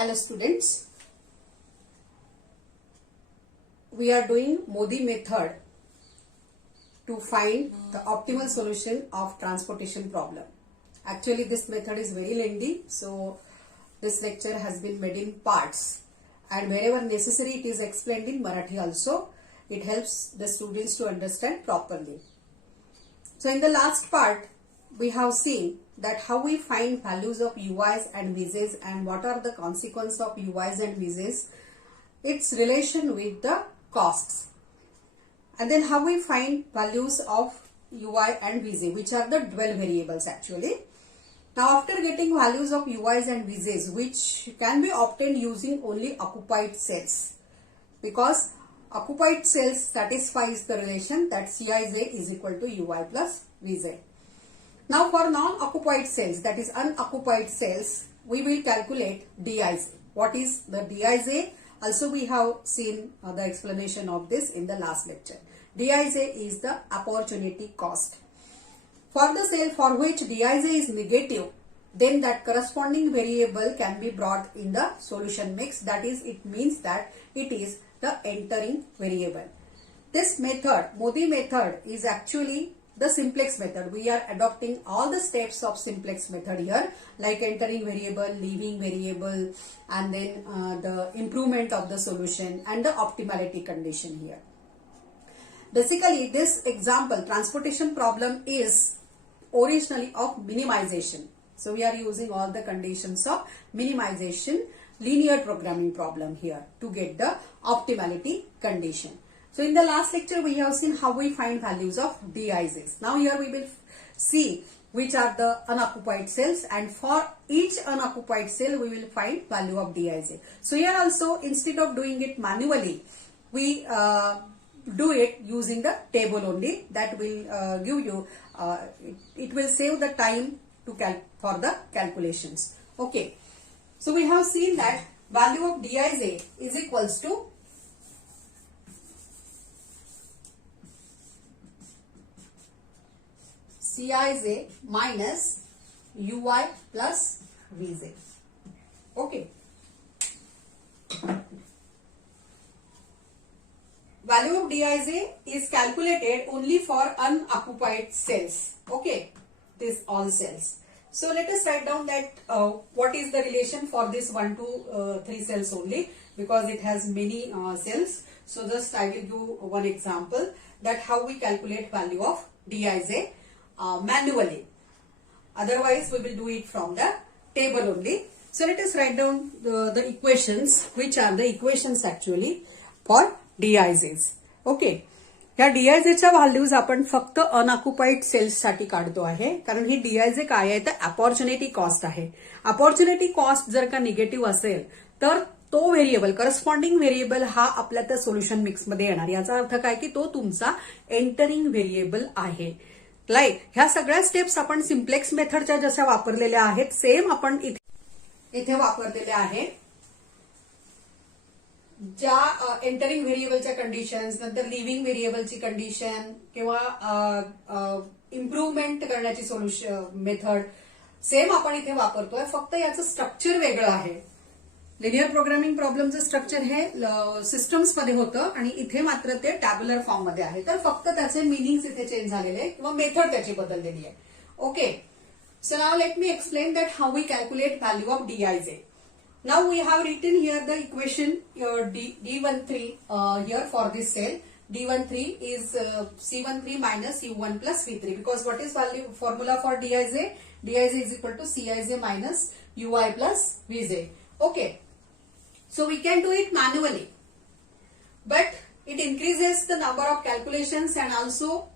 Hello students, we are doing Modi method to find the optimal solution of transportation problem. Actually this method is very lengthy, so this lecture has been made in parts and wherever necessary it is explained in Marathi also. It helps the students to understand properly. So in the last part we have seen that how we find values of UIs and Vs and what are the consequences of UIs and Vs, its relation with the costs, and then how we find values of UI and Vz, which are the dual variables actually. Now after getting values of UIs and Vs, which can be obtained using only occupied cells, because occupied cells satisfies the relation that Cij is equal to UI plus Vz. Now for non-occupied cells, that is unoccupied cells, we will calculate Dij. What is the Dij? Also we have seen the explanation of this in the last lecture. Dij is the opportunity cost. For the cell for which Dij is negative, then that corresponding variable can be brought in the solution mix. That is, it means that it is the entering variable. This method, Modi method, is actually the simplex method. We are adopting all the steps of simplex method here, like entering variable, leaving variable, and then the improvement of the solution and the optimality condition here. Basically, this example, transportation problem, is originally of minimization. So we are using all the conditions of minimization linear programming problem here to get the optimality condition. So in the last lecture we have seen how we find values of Dij's. Now here we will see which are the unoccupied cells, and for each unoccupied cell we will find value of Dij. So here also, instead of doing it manually, we do it using the table only. That will give you, it will save the time to for the calculations. Okay. So we have seen that value of Dij is equals to Cij minus Ui plus Vj. Okay. Value of Dij is calculated only for unoccupied cells. Okay. This all cells. So let us write down that what is the relation for this 1 to 3 cells only, because it has many cells. So just I will give one example that how we calculate value of Dij manually. Otherwise we will do it from the table only. So let us write down the equations, which are the equations actually for Dij's. Okay. या Dijच्या values आपण फक्त unoccupied sales साठी काढतो आहे, कारण ही Dij काय आहे तर अपॉर्च्युनिटी कॉस्ट आहे. अपॉर्च्युनिटी कॉस्ट जर का निगेटिव्ह असेल तर तो व्हेरिएबल, करस्पॉन्डिंग व्हेरिएबल हा आपल्या त्या सोल्युशन मिक्स मध्ये येणार. याचा अर्थ काय की तो तुमचा एंटरिंग व्हेरिएबल आहे. लाईक ह्या सगळ्या स्टेप्स आपण सिम्प्लेक्स मेथडच्या जशा वापरलेल्या आहेत, सेम आपण इथे वापरलेल्या आहेत. ज्या एंटरिंग व्हेरिएबलच्या कंडिशन्स, नंतर लिव्हिंग व्हेरिएबलची कंडिशन किंवा इम्प्रूव्हमेंट करण्याची सोल्युशन मेथड सेम आपण इथे वापरतोय. फक्त याचं स्ट्रक्चर वेगळं आहे. लिनियर प्रोग्रामिंग प्रॉब्लेमचं स्ट्रक्चर हे सिस्टम्स मध्ये होतं आणि इथे मात्र ते टॅब्युलर फॉर्म मध्ये आहे. तर फक्त त्याचे मिनिंग्स इथे चेंज झालेले आहे किंवा मेथड त्याची बदललेली आहे. Okay. So now let me explain that how we calculate value of Dij. Now we have written here the equation D13 here for this cell. D13 is C13 minus U1 plus V3, because what is value formula for Dij? Dij is equal to Cij minus Ui plus Vj. Okay. So we can do it manually, but it increases the number of calculations and also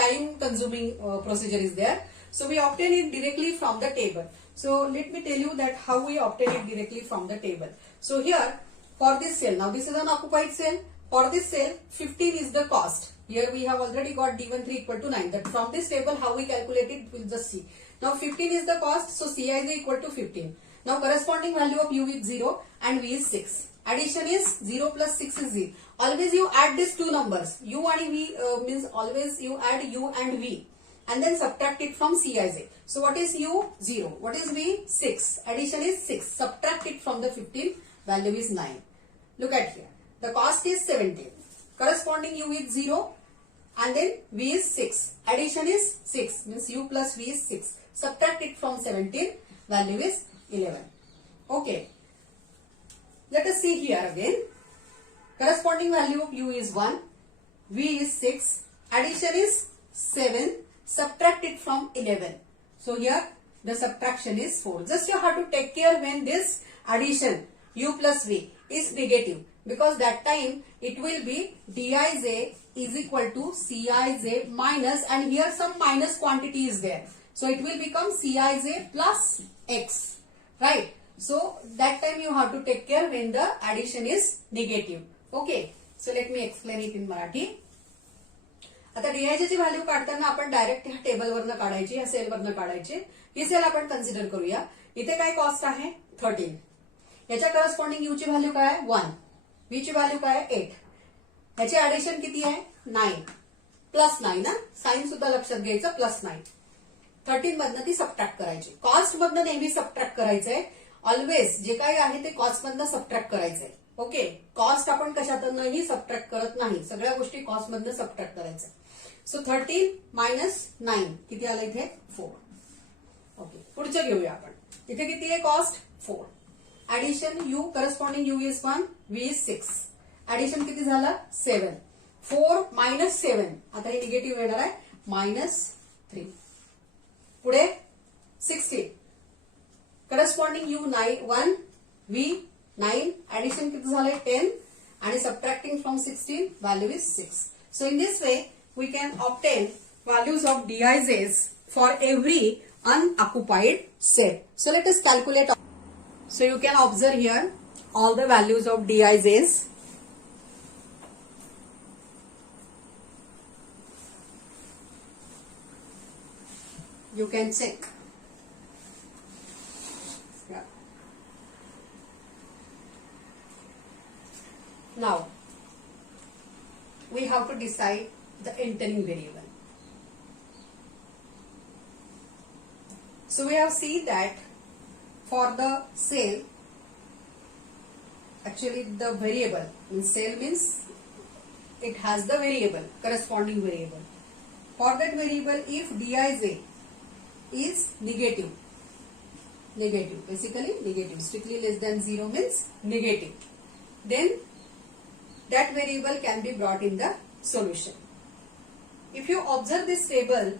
time consuming procedure is there. So we obtain it directly from the table. So let me tell you that how we obtain it directly from the table. So here for this cell, now this is an occupied cell. For this cell 15 is the cost. Here we have already got D13 equal to 9. That from this table how we calculate it, we'll just see. Now 15 is the cost, so Cij equal to 15. Now corresponding value of U is 0 and V is 6. Addition is 0 plus 6 is 0. Always you add these two numbers. U and V means always you add U and V. and then subtract it from Cij. So what is U? 0. What is V? 6. Addition is 6. Subtract it from the 15. Value is 9. Look at here. The cost is 17. Corresponding U is 0 and then V is 6. Addition is 6 means U plus V is 6. Subtract it from 17. Value is 11. Okay. Let us see here again. Corresponding value of U is 1. V is 6. Addition is 7. Subtract it from 11. So here the subtraction is 4. Just you have to take care when this addition U plus V is negative, because that time it will be Dij is equal to Cij minus, and here some minus quantity is there. So it will become Cij plus X. Right. So that time you have to take care when the addition is negative. Okay. So let me explain it in Marathi. आता डीआयजे ची value काढताना आपण direct ह्या टेबलवरनं काढायची, ह्या सेलवरनं काढायची. ही cell आपण consider करूया. इथे काय कॉस्ट आहे? 13. याच्या करस्पॉन्डिंग यू ची व्हॅल्यू काय आहे? 1. व्ही ची व्हॅल्यू काय आहे? 8. याचे ऍडिशन किती आहे? 9. प्लस 9 ना, साइन सुद्धा लक्षात घ्यायचं, प्लस 9. 13 मधनं ती सबट्रॅक्ट करायची. कॉस्ट मधनं नेहमी सबट्रॅक्ट करायचंय. ऑलवेज जे काही आहे ते कॉस्ट मधनं सबट्रॅक्ट करायचंय. ओके. कॉस्ट आपण कशातनंही सबट्रॅक्ट करत नाही. सगळ्या गोष्टी कॉस्ट मधनं सबट्रॅक्ट करायचं. सो 13 मायनस 9 किती आलं इथे? 4. ओके. पुढचं घेऊया आपण. इथे किती आहे cost? 4. Addition you, corresponding you is 1, V is 6. Addition किती झालं? 7. 4 मायनस 7. आता हे निगेटिव्ह येणार आहे. -3. पुढे 16. Corresponding you 1, V 9. ऍडिशन किती झालंय? 10. आणि subtracting from 16 value is 6. So in this way we can obtain values of Dij's for every unoccupied cell. So let us calculate. So you can observe here all the values of Dij's. You can check. Yeah. Now we have to decide the entering variable. So we have seen that for the cell, actually the variable, cell means it has the variable, corresponding variable. For that variable, if Dij is negative, basically negative, strictly less than 0 means negative, then that variable can be brought in the solution. If you observe this table,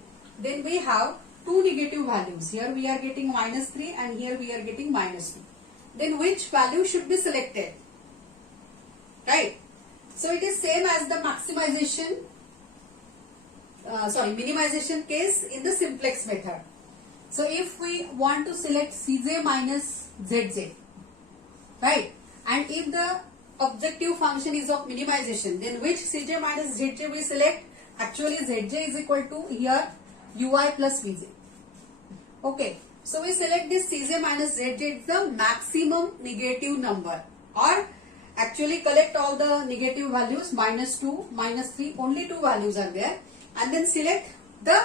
then we have two negative values. Here we are getting -3 and here we are getting -2. Then which value should be selected? Right? So it is same as the minimization case in the simplex method. So if we want to select Cj minus Zj, right? And if the objective function is of minimization, then which Cj minus Zj we select? Actually Zj is equal to here ui plus Vj. Okay, so we select this Cj minus Zj, it's the maximum negative number, or actually collect all the negative values, -2, -3, only two values are there, and then select the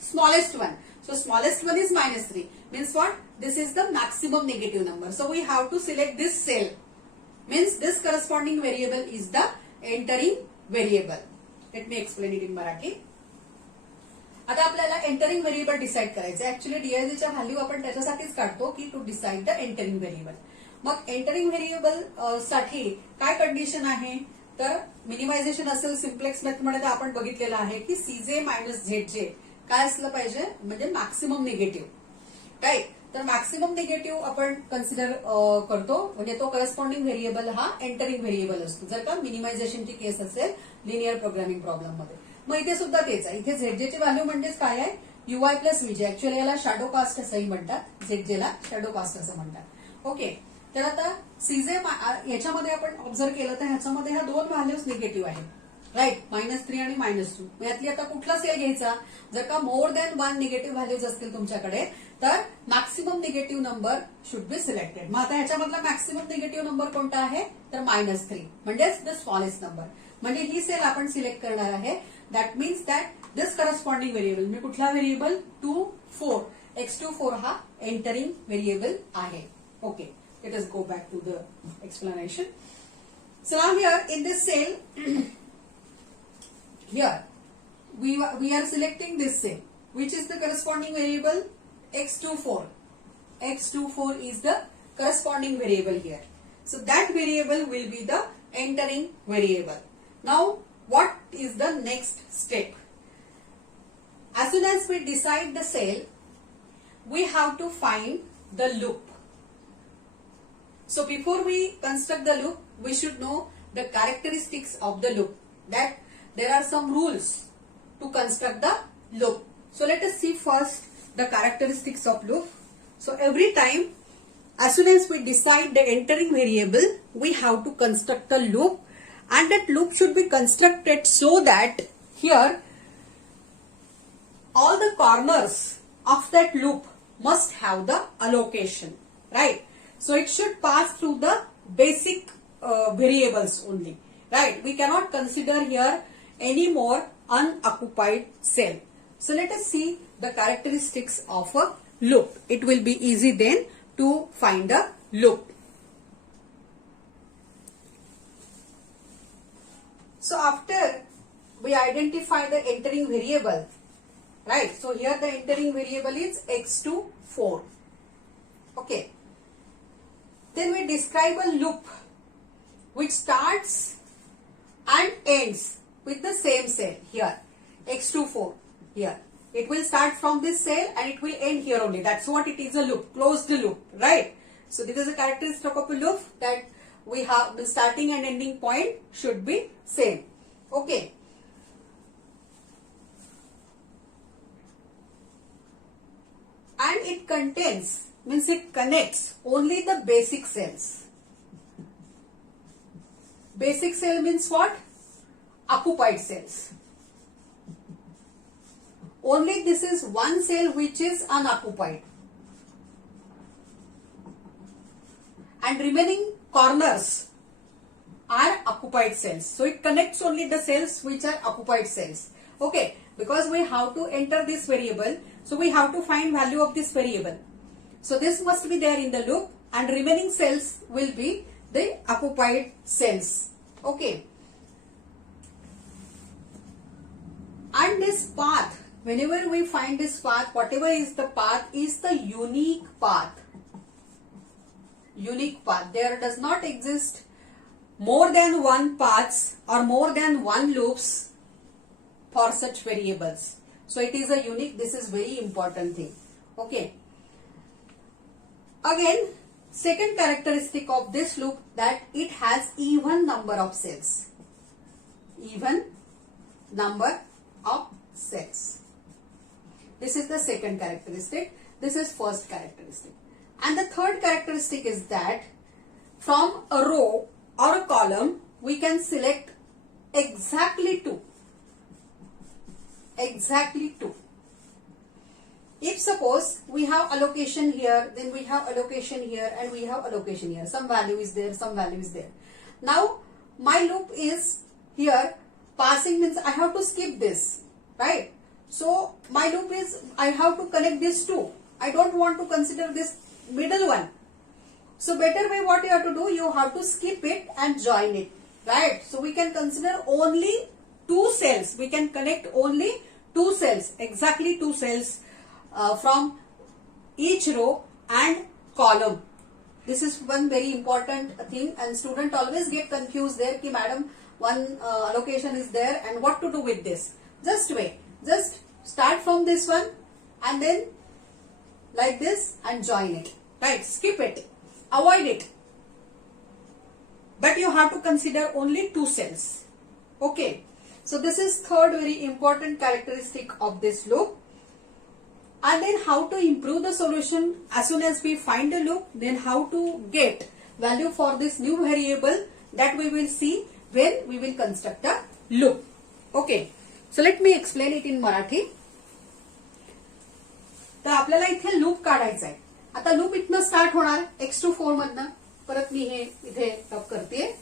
smallest one. So smallest one is -3, means what? This is the maximum negative number. So we have to select this cell. Means this corresponding variable is the entering variable. Let me explain it in Marathi. आता आपल्याला entering variable decide करायचं. Actually डीआयजीच्या value आपण त्याच्यासाठीच काढतो की to decide the entering variable. मग entering variable साठी काय कंडिशन आहे? तर मिनिमायझेशन असेल सिम्प्लेक्स मेथडमध्ये तर आपण बघितलेलं आहे की Cj मायनस Zj काय असलं पाहिजे? म्हणजे मॅक्सिमम निगेटिव्ह. राईट. तर मॅक्सिमम निगेटिव्ह आपण कन्सिडर करतो, म्हणजे तो करस्पॉन्डिंग व्हेरिएबल हा एंटरिंग व्हेरिएबल असतो जर का मिनिमायझेशनची केस असेल लिनियर प्रोग्रामिंग प्रॉब्लेम मध्ये. मग इथे सुद्धा तेच आहे. इथे Zj ची व्हॅल्यू म्हणजेच काय आहे? ui plus Vj. ऍक्च्युअली याला शॅडो कास्ट असंही म्हणतात, Zj ला शॅडो कास्ट असं म्हणतात. ओके. तर आता Cj याच्यामध्ये आपण ऑब्झर्व केलं तर ह्याच्यामध्ये ह्या दोन व्हॅल्यूज निगेटिव्ह आहेत. राईट. -3 आणि -2. यातली आता कुठला सेल घ्यायचा? जर का मोर दॅन 1 निगेटिव्ह व्हॅल्यूज असतील तुमच्याकडे तर maximum negative number should be selected. मग आता ह्याच्यामधला मॅक्सिमम निगेटिव्ह नंबर कोणता आहे? तर -3 म्हणजेच द स्मॉलेस्ट नंबर. म्हणजे ही सेल आपण सिलेक्ट करणार आहे that means that this corresponding variable मी कुठला व्हेरिएबल 2 4 x24 हा एंटरिंग व्हेरिएबल आहे. Okay, let us go back to the explanation. So now here in this cell, here we are selecting this cell, which is the corresponding variable x24. x24 is the corresponding variable here. So that variable will be the entering variable. Now what is the next step? As soon as we decide the cell, we have to find the loop. So before we construct the loop, we should know the characteristics of the loop, that there are some rules to construct the loop. So let us see first the characteristics of loop. So every time, as soon as we decide the entering variable, we have to construct a loop, and that loop should be constructed so that here all the corners of that loop must have the allocation, right? So it should pass through the basic variables only, right? We cannot consider here any more unoccupied cell. So let us see the characteristics of a loop. It will be easy then to find a loop. So after we identify the entering variable, right? So here the entering variable is x24. Okay. Then we describe a loop which starts and ends with the same cell here, x24 here. It will start from this cell and it will end here only. That's what it is, a loop, closed loop, right? So this is a characteristic of a loop, that we have the starting and ending point should be same. Okay. And it contains, means it connects only the basic cells. Basic cell means what? Occupied cells. Only this is one cell which is unoccupied. And remaining corners are occupied cells. So it connects only the cells which are occupied cells. Okay, because we have to enter this variable, so we have to find value of this variable. So this must be there in the loop, and remaining cells will be the occupied cells. Okay. And this path, whenever we find this path, whatever is the path is the unique path. Unique path. There does not exist more than one paths or more than one loops for such variables. So it is a unique, this is very important thing. Okay. Again, second characteristic of this loop, that it has even number of cells. Even number of cells. This is the second characteristic. This is first characteristic. And the third characteristic is that from a row or a column, we can select exactly two. Exactly two. If suppose we have allocation here, then we have allocation here, and we have allocation here. Some value is there, some value is there. Now my loop is here, passing means I have to skip this, right? So my loop is, I have to connect these two. I don't want to consider this middle one. So better way what you have to do, you have to skip it and join it, right? So we can consider only two cells. We can connect only two cells, exactly two cells from each row and column. This is one very important thing, and student always get confused there ki madam one allocation is there and what to do with this. Just wait, just start from this one and then like this and join it, right? Skip it, avoid it, but you have to consider only two cells. Okay, so this is third very important characteristic of this loop. And then how to improve the solution as soon as we find a loop, then how to get value for this new variable, that we will see when we will construct a loop. Okay, so let me explain it in Marathi. तर आपल्याला इथे loop काढायचा आहे. आता loop इथनं start होणार x24 मधनं. परत मी हे इथे टप करते.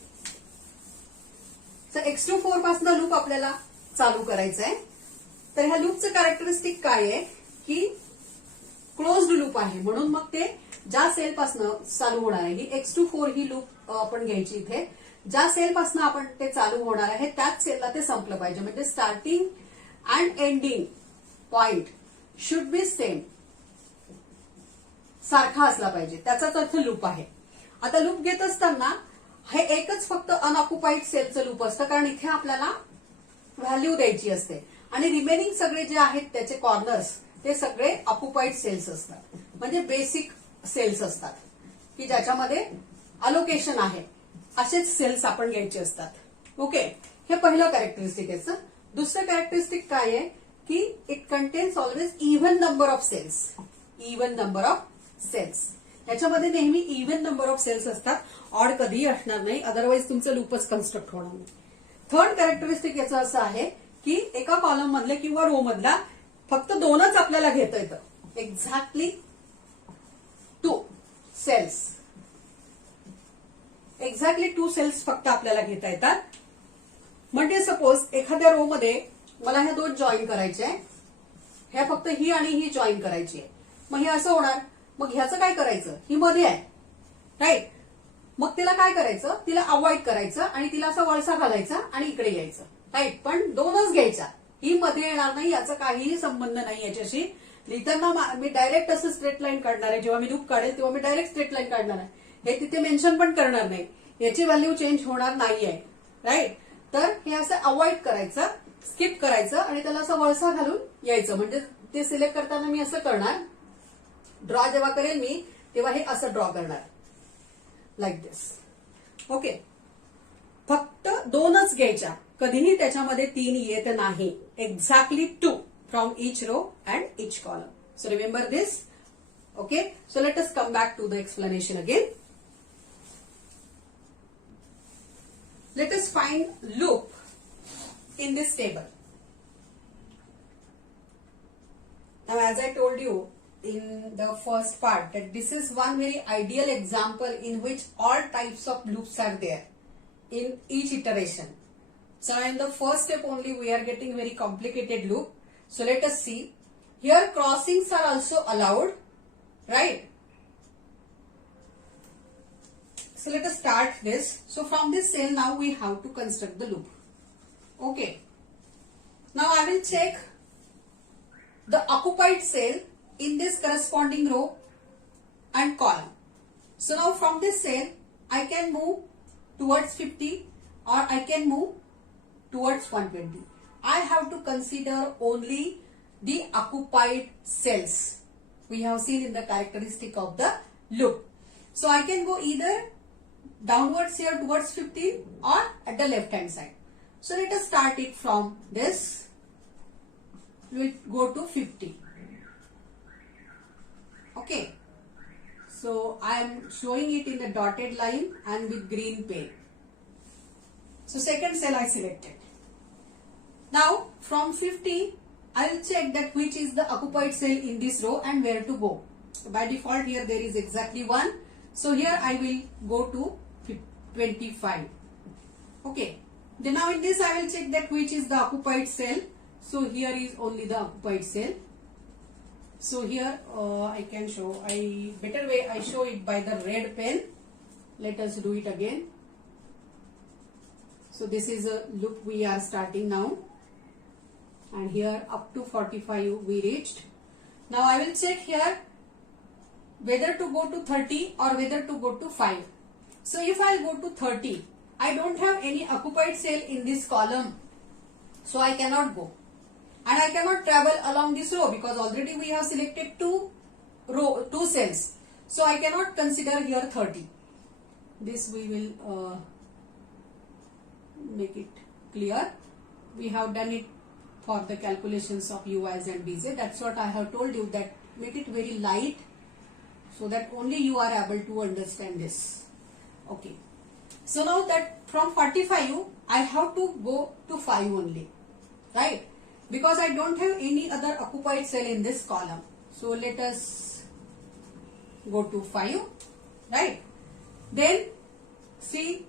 तर x24 पासून लूप आपल्याला चालू करायचं आहे. तर ह्या लूपचं कॅरेक्टरिस्टिक काय आहे की क्लोज्ड लूप आहे, म्हणून मग ते ज्या सेलपासनं चालू होणार आहे, ही x to 4 ही लूप आपण घ्यायची इथे. ज्या सेलपासनं आपण ते चालू होणार आहे त्याच सेलला ते संपलं पाहिजे. म्हणजे starting and ending point should be same, सारखा असला पाहिजे, त्याचाच अर्थ लूप आहे. आता लूप घेत असताना हे एकच फक्त अनऑक्युपाईड सेलचं लूप असतं, कारण इथे आपल्याला व्हॅल्यू द्यायची असते आणि रिमेनिंग सगळे जे आहेत त्याचे कॉर्नर्स ते सगळे ऑक्युपाईड सेल्स असतात, म्हणजे बेसिक सेल्स असतात की ज्याच्यामध्ये अलोकेशन आहे, असेच सेल्स आपण घ्यायचे असतात. ओके, हे पहिलं कॅरेक्टरिस्टिक आहे. दुसरं कॅरेक्टरिस्टिक काय आहे की it contains always even number of cells. Even number of cells, ह्याच्यामध्ये नेहमी इव्हन नंबर ऑफ सेल्स असतात, ऑड कधीही असणार नाही, अदरवाईज तुमचं लूपच कन्स्ट्रक्ट होणार नाही. थर्ड कॅरेक्टरिस्टिक याचं असं आहे की एका कॉलम मधले किंवा रो मधला फक्त 2च आपल्याला घेता येतं. एक्झॅक्टली 2 सेल्स, एक्झॅक्टली 2 सेल्स फक्त आपल्याला घेता येतात. म्हणजे सपोज एखाद्या रो मध्ये मला ह्या 2 जॉईन करायचे आहे, ह्या फक्त ही आणि ही जॉईन करायची आहे. मग हे असं होणार, मग ह्याचं काय करायचं, ही मध्ये आहे राईट, मग तिला काय करायचं, तिला अवॉइड करायचं आणि तिला असा वळसा घालायचा आणि इकडे यायचं राईट. पण 2च घ्यायच्या, ही मध्ये येणार नाही, याचा काहीही संबंध नाही याच्याशी. लिहिताना मी डायरेक्ट असं स्ट्रेट लाईन काढणार आहे, जेव्हा मी लूप काढेल तेव्हा मी डायरेक्ट स्ट्रेट लाईन काढणार आहे, हे तिथे मेन्शन पण करणार नाही, याची व्हॅल्यू चेंज होणार नाहीये राईट. तर हे असं अवॉइड करायचं, स्किप करायचं आणि त्याला असं वळसा घालून यायचं. म्हणजे ते सिलेक्ट करताना मी असं करणार, ड्रॉ जेव्हा करेल मी तेव्हा हे असं ड्रॉ करणार लाईक दिस. ओके, फक्त 2च घ्यायच्या, कधीही त्याच्यामध्ये 3 येत नाही. Exactly 2 from each row and each column. So remember this. Okay, so let us come back to the explanation again. Let us find loop in this table. Now, as I told you in the first part that this is one very ideal example in which all types of loops are there in each iteration. So, in the first step only we are getting very complicated loop. So, let us see. Here crossings are also allowed, right? So let us start this. So from this cell now we have to construct the loop. Okay. Now I will check the occupied cell in this corresponding row and column. So now from this cell I can move towards 50 or I can move towards 120. I have to consider only the occupied cells we have seen in the characteristic of the loop. So I can go either downwards here towards 15 or at the left hand side. So let us start it from this. We will go to 50. Okay. So I am showing it in the dotted line and with green pen. So second cell I selected. Now from 50 I will check that which is the occupied cell in this row and where to go. So by default here there is exactly 1. So here I will go to 25. Okay. Then now in this I will check that which is the occupied cell. So here is only the occupied cell. So here I can show, better way I show it by the red pen. Let us do it again. So this is a loop we are starting now. And here up to 45 we reached. Now I will check here whether to go to 30 or whether to go to 5. So if I go to 30, I don't have any occupied cell in this column. So I cannot go. And I cannot travel along this row because already we have selected 2 cells. So I cannot consider here 30. This we will make it clear. We have done it for the calculations of UIs and BZ. That's what I have told you, that make it very light so that only you are able to understand this. Okay. So now that from 45 I have to go to 5 only, right? Because I don't have any other occupied cell in this column. So let us go to 5, right? Then see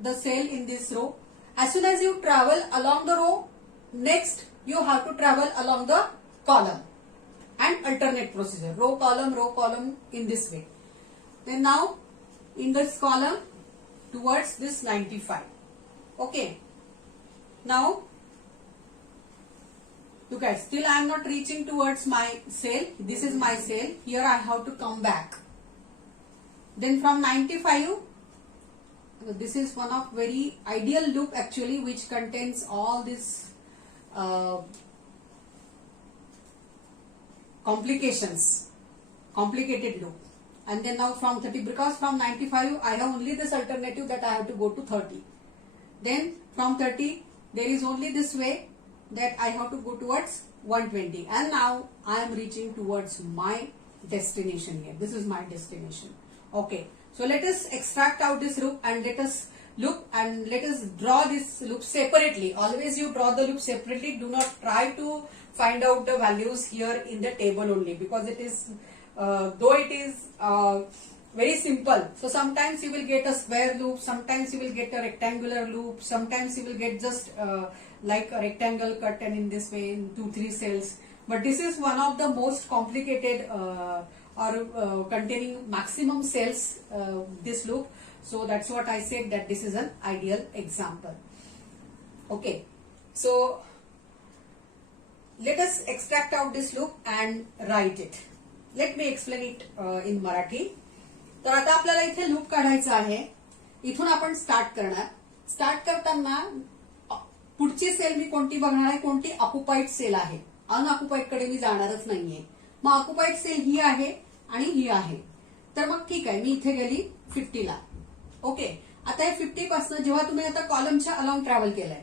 the cell in this row. As soon as you travel along the row, next you have to travel along the column and alternate procedure, row column in this way. Then now in this column towards this 95. Okay. Now look at, still I am not reaching towards my cell. This is my cell. Here I have to come back. Then from 95, this is one of very ideal loop actually, which contains all this complicated loop. And then now from 30, because from 95 I have only this alternative that I have to go to 30. Then from 30 there is only this way that I have to go towards 120, and now I am reaching towards my destination here. This is my destination. Okay, so let us extract out this loop and let us look and let us draw this loop separately. Always you draw the loop separately. Do not try to find out the values here in the table only, because it is though it is very simple. So sometimes you will get a square loop, sometimes you will get a rectangular loop, sometimes you will get just like a rectangle cut and in this way in 2-3 cells. But this is one of the most complicated or containing maximum cells, this loop. So that's what I said, that this is an ideal example. Okay, so let us extract out this loop and write it. Let me explain it in Marathi. तर आता आपल्याला इथे loop काढायचा आहे. इथून आपण start करणार. Start करताना पुढची सेल मी कोणती बघणार आहे, कोणती ऑक्युपाइड सेल आहे. अनऑक्युपाइड कडे मी जाणारच नाहीये. मग ऑक्युपाइड सेल ही आहे आणि ही आहे. तर मग ठीक आहे, मी इथे गेली 50 ला. ओके, आता हे 50 पासून जेव्हा तुम्ही आता कॉलमच्या अलाउंग ट्रॅव्हल केलंय,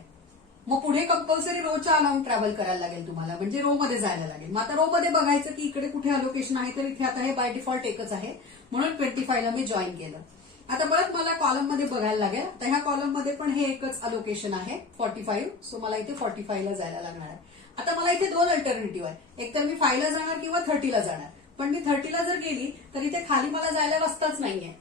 मग पुढे कंपल्सरी रोच्या अलाउंग ट्रॅव्हल करायला लागेल तुम्हाला, म्हणजे रो मध्ये जायला लागेल. मग आता रो मध्ये बघायचं की इकडे कुठे अलोकेशन आहे, तर इथे आता हे बाय डिफॉल्ट एकच आहे, म्हणून 25 ला मी जॉईन केलं. आता परत मला कॉलम मध्ये बघायला लागेल. तर ह्या कॉलम मध्ये पण हे एकच अलोकेशन आहे 45, सो मला इथे 45 ला जायला लागणार आहे. आता मला इथे दोन अल्टरनेटिव्ह आहे, एक तर मी 5 ला जाणार किंवा 30 ला जाणार. पण मी 30 ला जर गेली तर इथे खाली मला जायला रस्ताच नाहीये,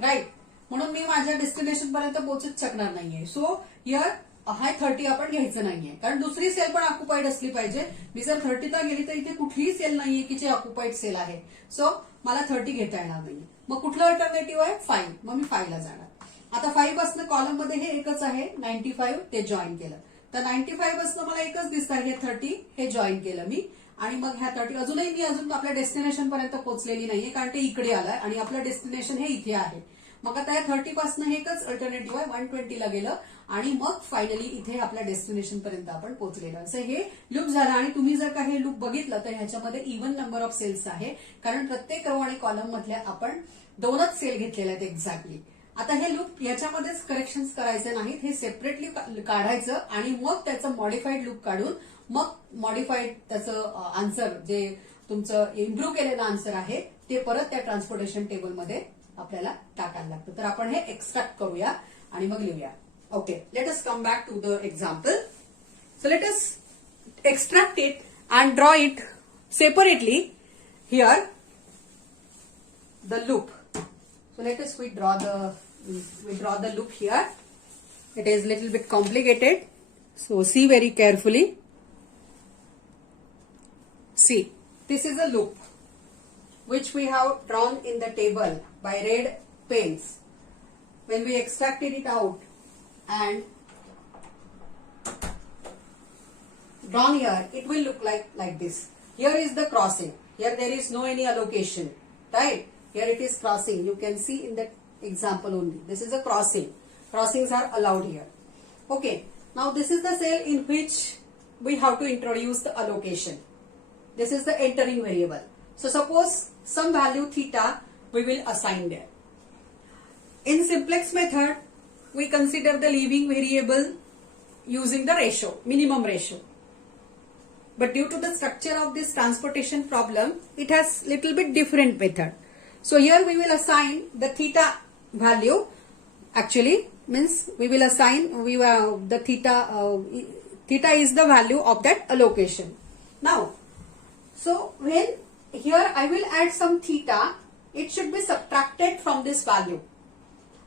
राईट. म्हणून मी माझ्या डेस्टिनेशन पर्यंत पोहोचूच शकणार नाहीये. सो हिअर हाय 30 आपण घ्यायचं नाहीये, कारण दुसरी सेल पण ऑक्युपाइड असली पाहिजे. मी जर 30 ला गेली तर इथे कुठलीही सेल नाहीये की जे ऑक्युपाइड सेल आहे. सो मला 30 घेता येणार नाहीये. मग कुठलं अल्टरनेटिव्ह आहे 5, मग मी 5 ला जाणार. आता 5 पासून कॉलम मध्ये हे एकच आहे 95, ते जॉईन केलं. तर 95 पासून मला एकच दिसतं हे 30, हे जॉईन केलं मी. आणि मग ह्या 30 अजूनही मी आपल्या डेस्टिनेशन पर्यंत पोहोचलेली नाहीये, कारण ते इकडे आलंय आणि आपलं डेस्टिनेशन हे इथे आहे. मग आता या 30 पासून हे एकच अल्टरनेटिव्ह आहे, 120 ला गेलं आणि मग फायनली इथे आपल्या डेस्टिनेशन पर्यंत आपण पोहोचलेलो. असं हे लूप झालं. आणि तुम्ही जर का हे लूप बघितलं तर ह्याच्यामध्ये इव्हन नंबर ऑफ सेल्स आहे, कारण प्रत्येक रो आणि कॉलम मधल्या आपण 2च सेल घेतलेल्या आहेत एक्झॅक्टली. आता हे लूप याच्यामध्येच करेक्शन्स करायचे नाहीत, हे सेपरेटली काढायचं आणि मग त्याचं मॉडिफाईड लूप काढून मग मॉडिफाईड त्याचं आन्सर, जे तुमचं इम्प्रूव्ह केलेलं आन्सर आहे, ते परत त्या ट्रान्सपोर्टेशन टेबलमध्ये आपल्याला टाकायला लागतं. तर आपण हे एक्स्ट्रॅक्ट करूया आणि मग लिहूया. Okay, let us come back to the example. So let us extract it and draw it separately. Here, the loop. So let us we draw the loop here. It is little bit complicated. So see very carefully. See, this is a loop which we have drawn in the table by red pens. When we extracted it out and drawn here, it will look like this. Here is the crossing. Here there is no any allocation, right? Here it is crossing. You can see in the example only. This is a crossing. Crossings are allowed here. Okay. Now this is the cell in which we have to introduce the allocation. This is the entering variable. So suppose some value theta we will assign there. In simplex method, we consider the leaving variable using the ratio, minimum ratio. But due to the structure of this transportation problem, it has little bit different method. So here we will assign the theta value. Actually means we will assign the theta. Theta is the value of that allocation. Now, so when here I will add some theta, it should be subtracted from this value.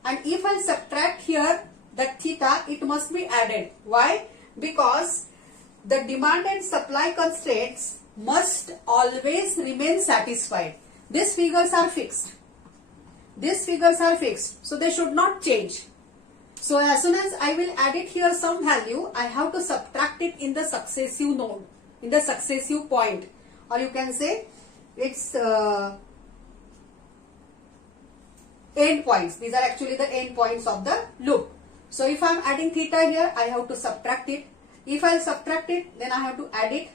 And if I subtract here that theta, it must be added. Why? Because the demand and supply constraints must always remain satisfied. These figures are fixed. These figures are fixed, so they should not change. So as soon as I will add it here some value, I have to subtract it in the successive node, in the successive point, or you can say it's end points. These are actually the end points of the loop. So if I am adding theta here, I have to subtract it. If I subtract it, then I have to add it.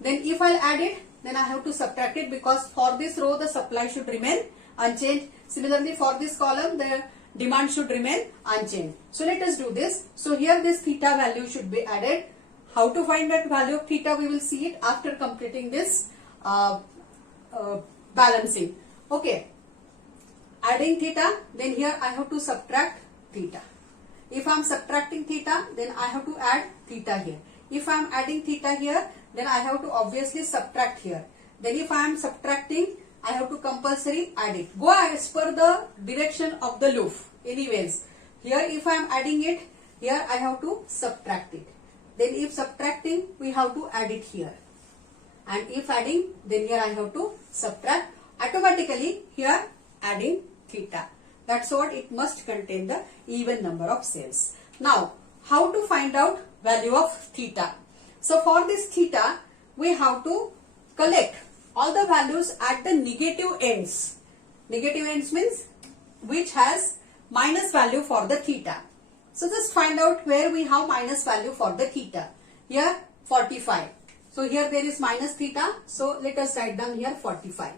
Then if I add it, then I have to subtract it, because for this row the supply should remain unchanged. Similarly for this column the demand should remain unchanged. So let us do this. So here this theta value should be added. How to find that value of theta, we will see it after completing this balancing. Okay. Adding theta, then here I have to subtract theta. If I am subtracting theta, then I have to add theta here. If I am adding theta here, then I have to obviously subtract here. Then if I am subtracting, I have to compulsory add it. Go as per the direction of the loop. Anyways, here if I am adding it, here I have to subtract it. Then if subtracting, we have to add it here. And if adding, then here I have to subtract. Automatically here adding theta. That's what it must contain, the even number of cells. Now, how to find out value of theta? So for this theta, we have to collect all the values at the negative ends. Negative ends means which has minus value for the theta. So just find out where we have minus value for the theta. Here 45. So here there is minus theta. So let us write down here 45.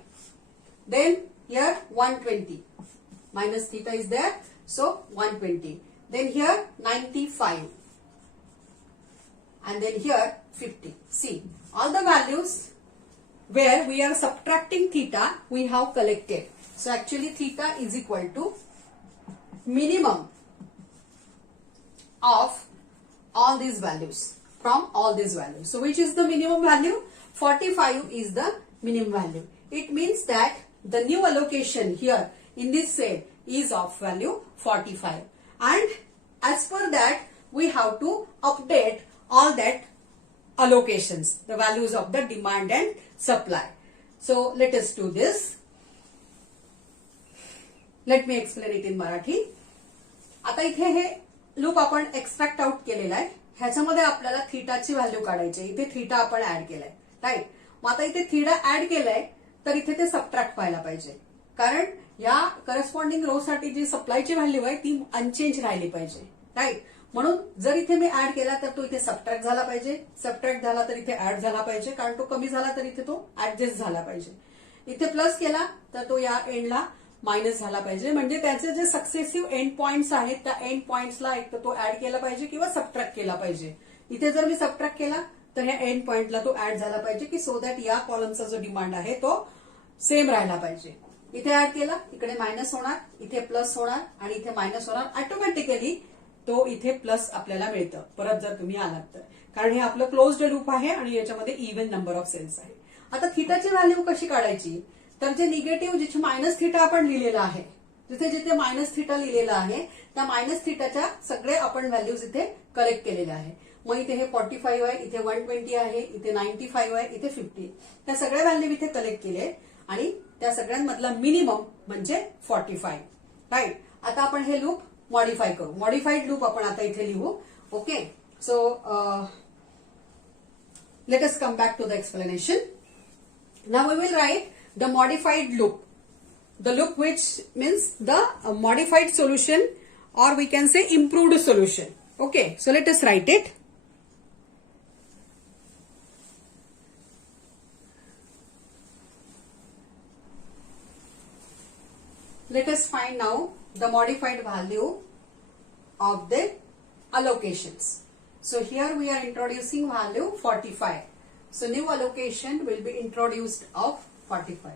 Then here 120. Minus theta is there. So 120. Then here 95. And then here 50. See, all the values where we are subtracting theta, we have collected. So actually theta is equal to minimum of all these values, from all these values. So which is the minimum value? 45 is the minimum value. It means that the new allocation here in this cell is of value 45. And as per that, we have to update all that allocations, the values of the demand and supply. So let us do this. Let me explain it in Marathi. आता इथे हे loop आपण extract out केलेला आहे. ह्याच्यामध्ये आपल्याला थीटाची value काढायची आहे. इथे थीटा आपण ऍड केलाय, राईट. मग आता इथे थीटा ऍड केलाय तर इथे ते सबट्रॅक्ट व्हायला पाहिजे, कारण या करस्पॉन्डिंग रो साठी जी सप्लायची व्हॅल्यू आहे ती अनचेंज राहिली पाहिजे, राईट. म्हणून जर इथे मी ऍड केला तर तो इथे सबट्रॅक्ट झाला पाहिजे, सबट्रॅक्ट झाला तर इथे ऍड झाला पाहिजे, कारण तो कमी झाला तर इथे तो ऍडजस्ट झाला पाहिजे. इथे प्लस केला तर तो या एंडला मायनस झाला पाहिजे. म्हणजे त्याचे जे सक्सेसिव्ह एंड पॉइंट्स आहेत त्या एंड पॉइंट्सला एक तर तो ऍड केला पाहिजे किंवा सबट्रॅक्ट केला पाहिजे. इथे जर मी सबट्रॅक्ट केला तर ह्या एंड पॉइंटला तो ऍड झाला पाहिजे, की सो दॅट या कॉलमचा जो डिमांड आहे तो सेम राहिला पाहिजे. इथे ऍड केला, इकडे मायनस होणार, इथे प्लस होणार आणि इथे मायनस होणार. ऑटोमॅटिकली तो इथे प्लस आपल्याला मिळतं परत जर तुम्ही आलात तर, कारण हे आपलं क्लोज्ड लूप आहे आणि याच्यामध्ये इव्हन नंबर ऑफ सेल्स आहे. आता थीटाची व्हॅल्यू कशी काढायची? तर जे निगेटिव्ह, जिथे मायनस थीटा आपण लिहिलेला आहे, जिथे जिथे मायनस थीटा लिहिलेला आहे त्या मायनस थीटाच्या सगळे आपण व्हॅल्यूज इथे कलेक्ट केलेले आहे. मग इथे हे 45 आहे, इथे 120 आहे, इथे 95 आहे, इथे 50. त्या सगळ्या व्हॅल्यू इथे कलेक्ट केले आणि त्या सगळ्यांमधला मिनिमम म्हणजे 45, राईट. आता आपण हे लूप मॉडिफाय करू. मॉडिफाईड लूप आपण आता इथे लिहू. Okay, so let us come back to the explanation. Now we will write the modified loop, the loop which means the modified solution, or we can say improved solution. Okay, so let us write it. Let us find now the modified value of the allocations. So here we are introducing value 45. So new allocation will be introduced of 45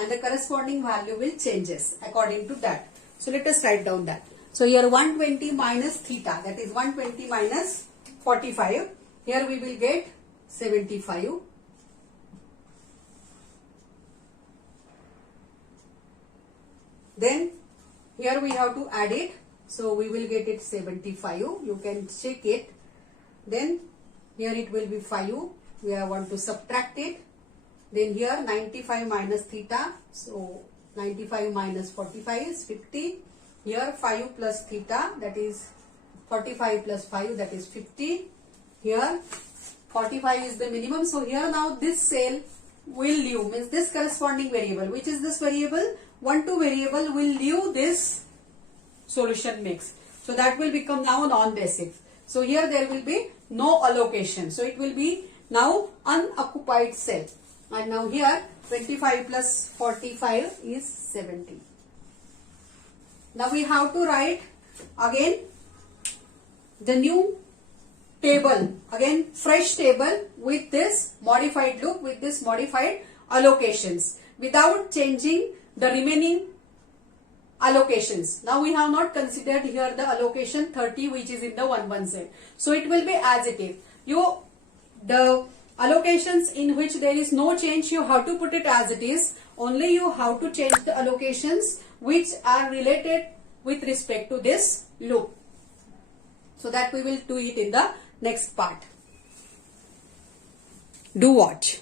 and the corresponding value will changes according to that. So let us write down that. So here 120 minus theta, that is 120 minus 45. Here we will get 75. Then here we have to add it. So we will get it 75. You can check it. Then Here it will be 5. We are want to subtract it. Then here 95 minus theta. So 95 minus 45 is 50. Here 5 plus theta, that is 45 plus 5, that is 50. Here 45 is the minimum. So here now this cell will leave, means this corresponding variable. Which is this variable? 1, 2 variable will leave this solution mix. So that will become now non-basic. So here there will be no allocation. So it will be now unoccupied cell. And now here 25 plus 45 is 70. Now we have to write again the new table, again fresh table with this modified loop, with this modified allocations without changing the remaining allocations. Now we have not considered here the allocation 30 which is in the 1-1 So it will be as it is. The allocations in which there is no change, you have to put it as it is. Only you have to change the allocations which are related with respect to this loop. So that we will do it in the next part. Do watch.